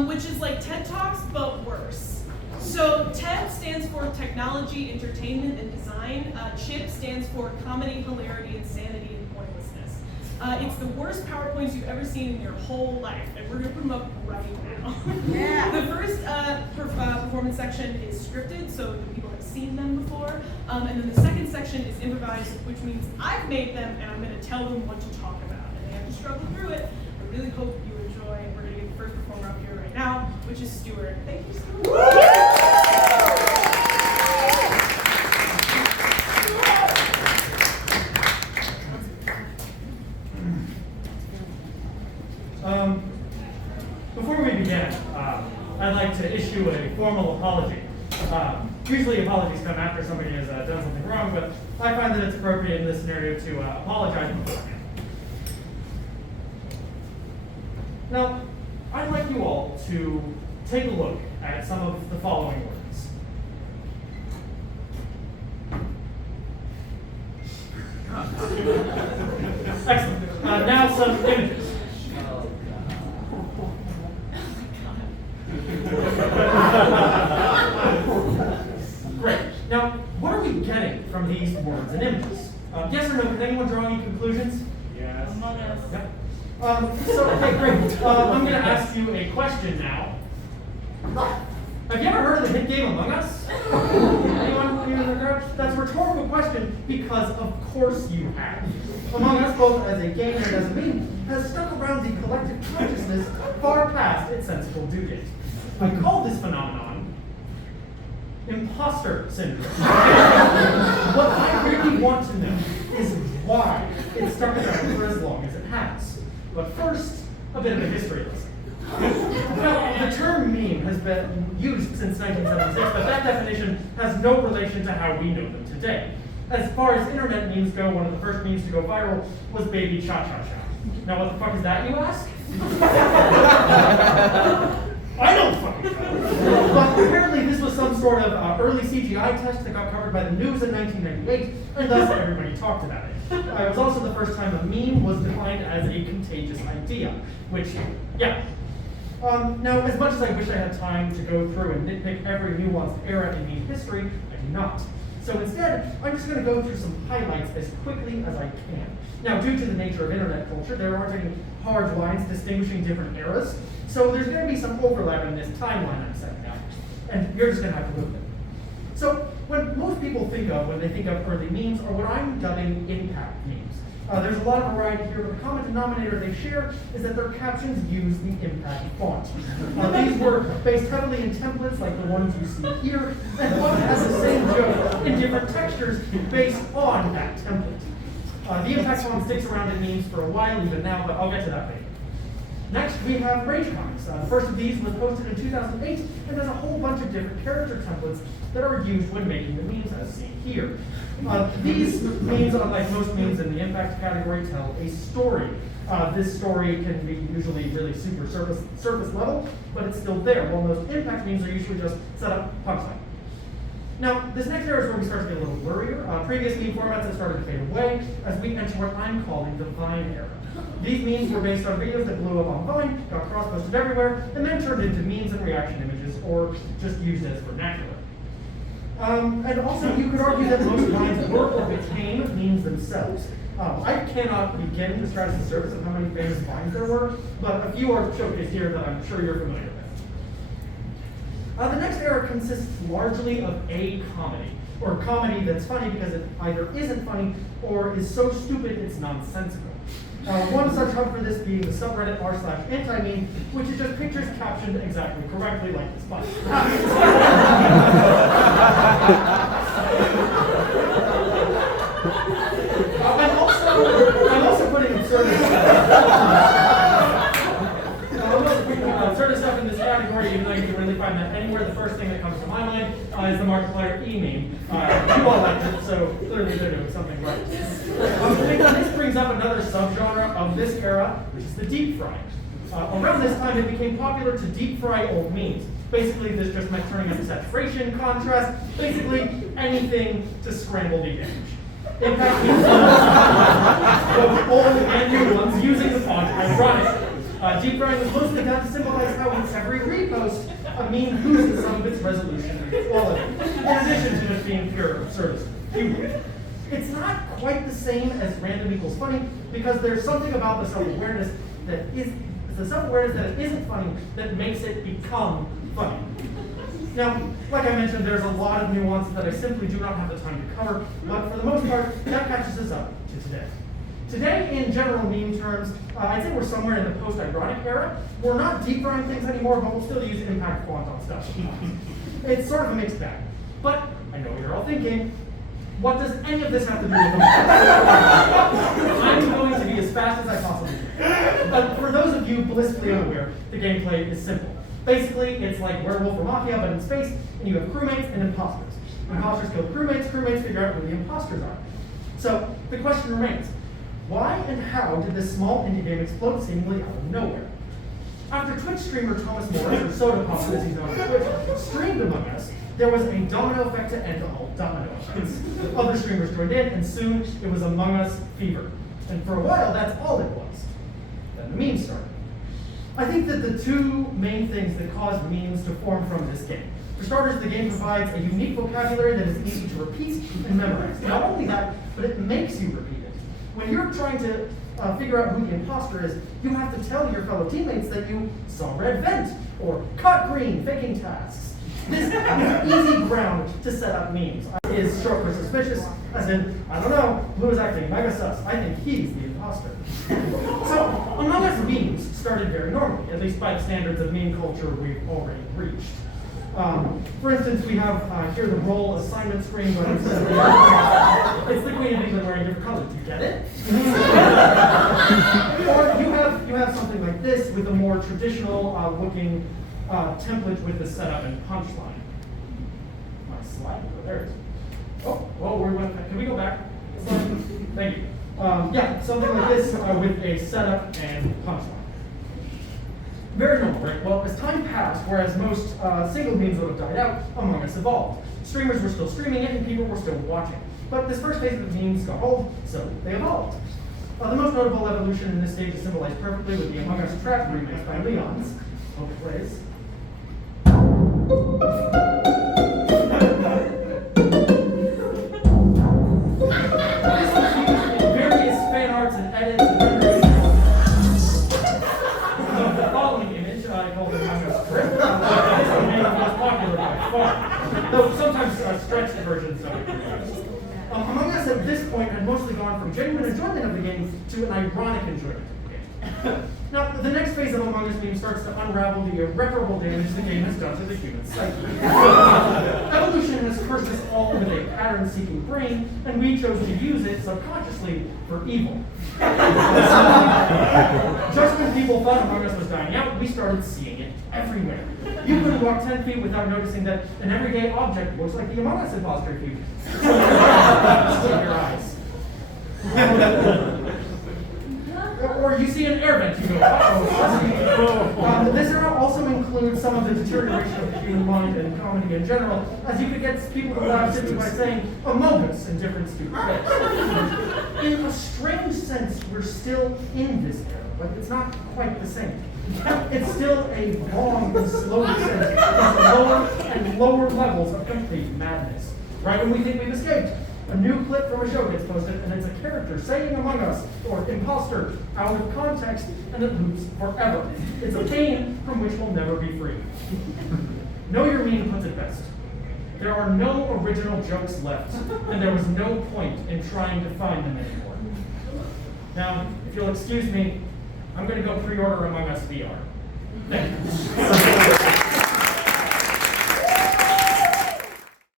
which is like TED Talks, but worse. So TED stands for Technology, Entertainment, and Design. CHIP stands for Comedy, Hilarity, Insanity, and Pointlessness. It's the worst PowerPoints you've ever seen in your whole life, and we're gonna put them up right now. Yeah. The first performance section is scripted, so the people have seen them before, and then the second section is improvised, which means I've made them, and I'm gonna tell them what to talk about, and they have to struggle through it. I really hope you enjoy, and we're gonna get the first performer up here right now, which is Stuart. Thank you, Stuart. Before we begin, I'd like to issue a formal apology. Usually apologies come after somebody has done something wrong, but I find that it's appropriate in this scenario to apologize beforehand. Now, I'd like you all to take a look at some of the following words. Excellent. Now some images. Great. Now, what are we getting from these words and images? Yes or no? Can anyone draw any conclusions? Yes. Among Us. Yep. Okay, great. I'm going to ask you a question now. Have you ever heard of the hit game Among Us? Anyone? That's a rhetorical question because of course you have. Among Us, both as a game and as a meme, has stuck around the collective consciousness far past its sensible due date. I call this phenomenon Impostor Syndrome. What I really want to know is why it stuck around for as long as it has. But first, a bit of a history lesson. Now, the term meme has been used since 1976, but that definition has no relation to how we know them today. As far as internet memes go, one of the first memes to go viral was Baby Cha Cha Cha. Now, what the fuck is that, you ask? I don't fucking know. But apparently this was some sort of early CGI test that got covered by the news in 1998, and thus everybody talked about it. It was also the first time a meme was defined as a contagious idea, which, yeah. Now, as much as I wish I had time to go through and nitpick every nuanced era in meme history, I do not. So instead, I'm just going to go through some highlights as quickly as I can. Now, due to the nature of internet culture, there aren't any hard lines distinguishing different eras, so there's going to be some overlap in this timeline I'm setting out, and you're just going to have to live with it. So, what most people think of when they think of early memes are what I'm dubbing impact memes. There's a lot of variety here, but the common denominator they share is that their captions use the impact font. These were based heavily in templates like the ones you see here, and one has the same joke in different textures based on that template. The impact font sticks around in memes for a while, even now, but I'll get to that later. Next, we have rage comics. The first of these was posted in 2008, and there's a whole bunch of different character templates that are used when making the memes, as seen here. These memes, unlike most memes in the impact category, tell a story. This story can be usually really super surface level, but it's still there, while most impact memes are usually just set up punchline. Now, this next era is where we start to get a little blurrier. Previous meme formats have started to fade away as we enter what I'm calling the Vine era. These memes were based on videos that blew up on Vine, got cross-posted everywhere, and then turned into memes and reaction images, or just used as vernacular. And also, you could argue that most Vines were or became memes themselves. I cannot begin to scratch the surface of how many famous Vines there were, but a few are showcased here that I'm sure you're familiar with. The next era consists largely of a comedy, or comedy that's funny because it either isn't funny or is so stupid it's nonsensical. One such hub for this being the subreddit r/anti-meme, which is just pictures captioned exactly correctly like this button. I'm also putting absurd stuff in this category, even though you can really find that anywhere. The first thing that comes to my mind is the Markiplier E-meme. You all like it, so clearly they're doing something right. This brings up another subgenre of this era, which is the deep fry. Around this time, it became popular to deep fry old memes. Basically, this just meant turning up saturation, contrast, basically anything to scramble the image. Impact memes both old and new ones using the font ironically. Deep frying was mostly done to symbolize how with every repost, a meme loses some of its resolution and quality, in addition to just being pure absurdism. Humor. It's not quite the same as random equals funny, because there's something about the self-awareness that it isn't funny that makes it become funny. Now, like I mentioned, there's a lot of nuance that I simply do not have the time to cover, but for the most part, that catches us up to today. Today, in general meme terms, I'd say we're somewhere in the post-ironic era. We're not deep frying things anymore, but we'll still use impact font on stuff. It's sort of a mixed bag. But I know you're all thinking, what does any of this have to do with the I'm going to be as fast as I possibly can. But for those of you blissfully unaware, the gameplay is simple. Basically, it's like Werewolf or Mafia, but in space, and you have crewmates and imposters. Imposters kill crewmates figure out who the imposters are. So the question remains, why and how did this small indie game explode seemingly out of nowhere? After Twitch streamer Thomas Morris, or Soda Pop as he's known on Twitch, streamed Among Us, there was a domino effect to end all domino effects. Other streamers joined in, and soon it was Among Us fever. And for a while, that's all it was. Then the memes started. I think that the two main things that caused memes to form from this game. For starters, the game provides a unique vocabulary that is easy to repeat and memorize. Not only that, but it makes you repeat it. When you're trying to figure out who the imposter is, you have to tell your fellow teammates that you saw red vent, or cut green, faking tasks. This is easy ground to set up memes. Is short for suspicious, as in, I don't know, Blue is acting mega sus. I think he's the imposter. So, Among Us memes started very normally, at least by the standards of meme culture we've already reached. For instance, we have here the role assignment screen, but it's the Queen of England wearing different colors. Do you get it? Or you have something like this with a more traditional looking template with the setup and punchline. My slide, there it is. Oh, we went. Can we go back? Thank you. Yeah, something like this with a setup and punchline. Very normal, right? Well, as time passed, whereas most single memes would have died out, Among Us evolved. Streamers were still streaming it, and people were still watching. But this first phase of the memes got old, so they evolved. The most notable evolution in this stage is symbolized perfectly with the Among Us Trap remix by Leon's. Hope it plays. This was used in various fan arts and edits and renderings. The following image, I call it Among Us Trip. This one made the most popular by far, though sometimes stretched versions of it. Among Us at this point had mostly gone from genuine enjoyment of the game to an ironic enjoyment of the game. Now, the next phase of Among Us meme starts to unravel the irreparable damage the game has done to the human psyche. Evolution has cursed us all with a pattern-seeking brain, and we chose to use it subconsciously for evil. Just when people thought Among Us was dying out, we started seeing it everywhere. You couldn't walk 10 feet without noticing that an everyday object looks like the Among Us imposter if you close your eyes. Or you see an air vent, you go, uh-oh. This era also includes some of the deterioration of the human mind and comedy in general, as you could get people to laugh simply by saying Among Us in different stupid ways. In a strange sense, we're still in this era, but it's not quite the same. It's still a long and slow descent into lower and lower levels of complete madness. Right when we think we've escaped, a new clip from a show gets posted, and it's a character saying Among Us, or imposter, out of context, and it loops forever. It's a pain from which we'll never be free. Know Your Meme puts it best. There are no original jokes left, and there was no point in trying to find them anymore. Now, if you'll excuse me, I'm going to go pre-order Among Us VR. Thank you.